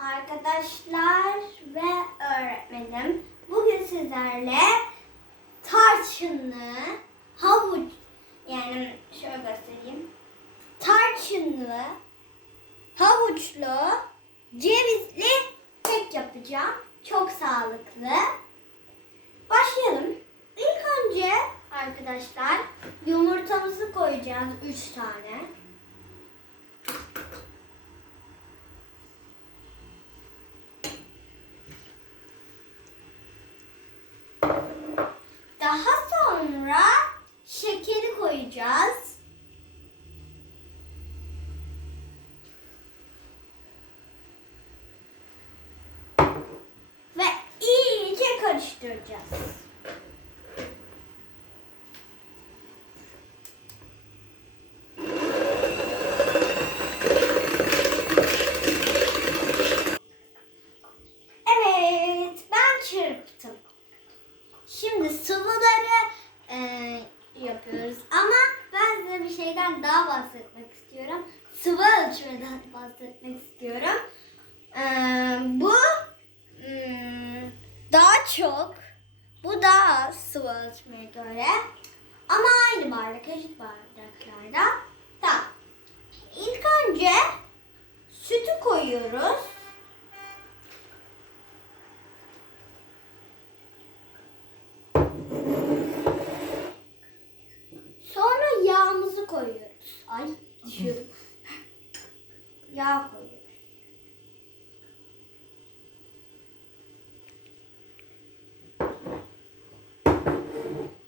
Arkadaşlar ve öğretmenim bugün sizlerle tarçınlı havuç yani şöyle göstereyim. Tarçınlı havuçlu cevizli kek yapacağım. Çok sağlıklı. Başlayalım. İlk önce arkadaşlar yumurtamızı koyacağız 3 tane. Daha sonra şekeri koyacağız. Ve iyice karıştıracağız. Evet, ben çırptım. Şimdi sıvıları e, yapıyoruz ama ben size bir şeyden daha bahsetmek istiyorum. Sıvı ölçmeden bahsetmek istiyorum. E, bu hmm, daha çok, bu daha az sıvı ölçmeye göre. Ama aynı bardak, eşit bardaklarda. Tamam. İlk önce sütü koyuyoruz. Sonra yağımızı koyuyoruz. Ay düşüyorum. Yağ koyuyoruz.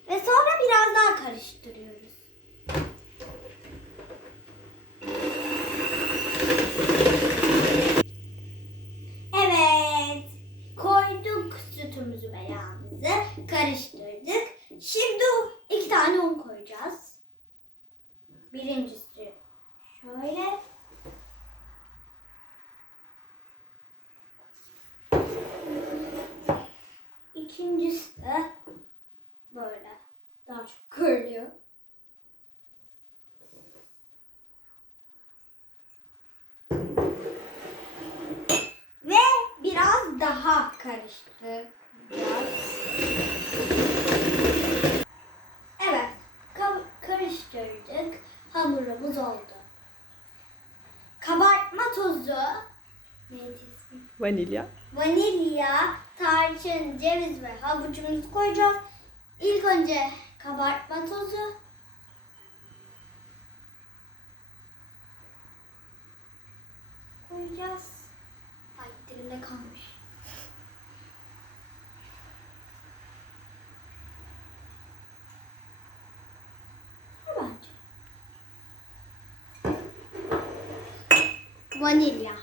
Ve sonra biraz daha karıştırıyoruz. Evet. Koyduk sütümüzü ve yağımızı. Karıştırdık. Şimdi iki tane un koyacağız. Birincisi şöyle. De böyle. Daha çok görülüyor. Ve biraz daha karıştıracağız. Evet, ka- karıştırdık. Hamurumuz oldu. Kabartma tozu, neydi ismi? Vanilya. Vanilya, tarçın, ceviz ve havucumuzu koyacağız. İlk önce kabartma tozu. Koyacağız. Ay dilimde kalmış. Vanilya.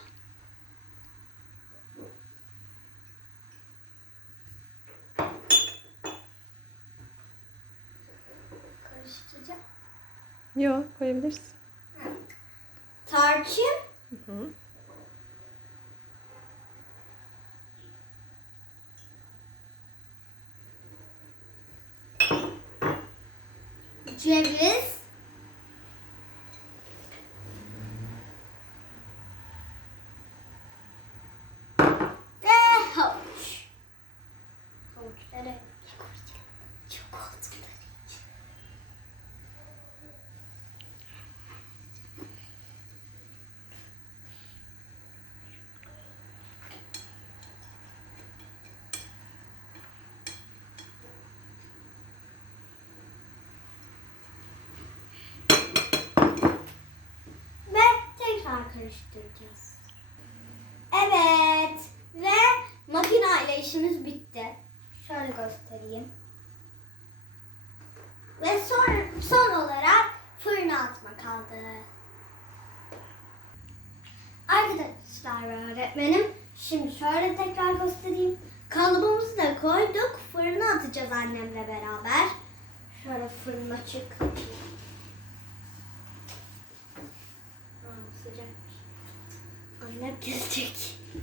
Yok koyabilirsin. Tarçın, Hı hı. ceviz, ve havuç. Havuçları koyacağım. Çok oldukları için. Ve tekrar karıştıracağız. Evet. Ve makine ile işimiz bitti. Şöyle göstereyim. Ve son, son olarak fırına atma kaldı. Arkadaşlar ve öğretmenim şimdi şöyle tekrar göstereyim. Kalıbımızı da koyduk. Fırına atacağız annemle beraber. Şöyle fırın açık.